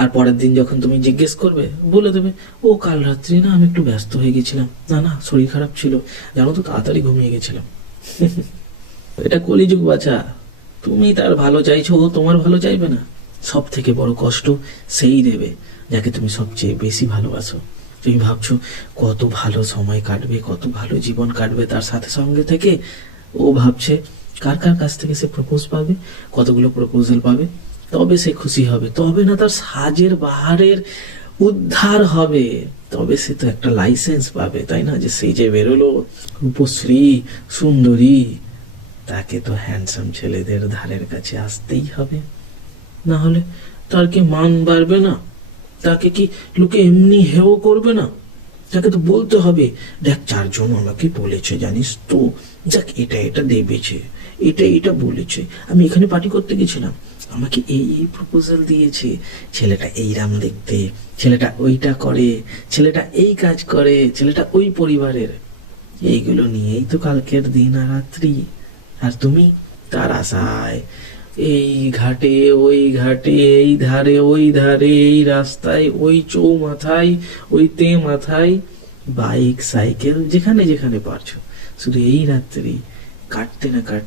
আর পরের দিন যখন তুমি জিজ্ঞেস করবে বলে দেবে, ও কাল রাত্রি না আমি একটু ব্যস্ত হয়ে গেছিলাম, না না শরীর খারাপ ছিল, জানো তো তাড়াতাড়ি ঘুমিয়ে গেছিলাম। এটা কলিযুগ বাছা। তুমি তার ভালো চাইছো, ও তোমার ভালো চাইবে না। সব থেকে বড় কষ্ট সেই দেবে যাকে তুমি সবচেয়ে বেশি ভালোবাসো। তুমি ভাবছো কত ভালো সময় কাটবে, কত ভালো জীবন কাটবে তার সাথে সঙ্গে থেকে। ও ভাবছে কার কার কাছ থেকে সে প্রপোজ পাবে, কতগুলো প্রপোজাল পাবে, তবে সে খুশি হবে, তবে না তার সাজের বাহারের উদ্ধার হবে, তবে সে তো একটা লাইসেন্স পাবে, তাই না? যে সেই যে বেরোলো রূপশ্রী সুন্দরী, তাকে তো হ্যান্ডসাম ছেলেদের ধারের কাছে আসতেই হবে। না হলে তার কি মান বাড়বে না? তাকে কি লোকে এমনি হেও করবে না? তাকে তো বলতে হবে, দেখ চারজন আমাকে বলেছে জানিস তো, যাক এটা এটা দেবেছে, এটা এটা বলেছে, আমি এখানে পার্টি করতে গেছিলাম, আমাকে এই এই প্রপোজাল দিয়েছে, ছেলেটা এইরাম দেখতে, ছেলেটা ওইটা করে, ছেলেটা এই কাজ করে, ছেলেটা ওই পরিবারের। এইগুলো নিয়েই তো কালকের দিন আর রাত্রি। আর তুমি তার আশায় এই ঘাটে ওই ঘাটে, এই ধারে ওই ধারে, এই রাস্তায় ওই চৌমাথায় ওই তে মাথায়, বাইক সাইকেল যেখানে যেখানে পারছো, শুধু এই রাত্রি কাটতে না কাটতে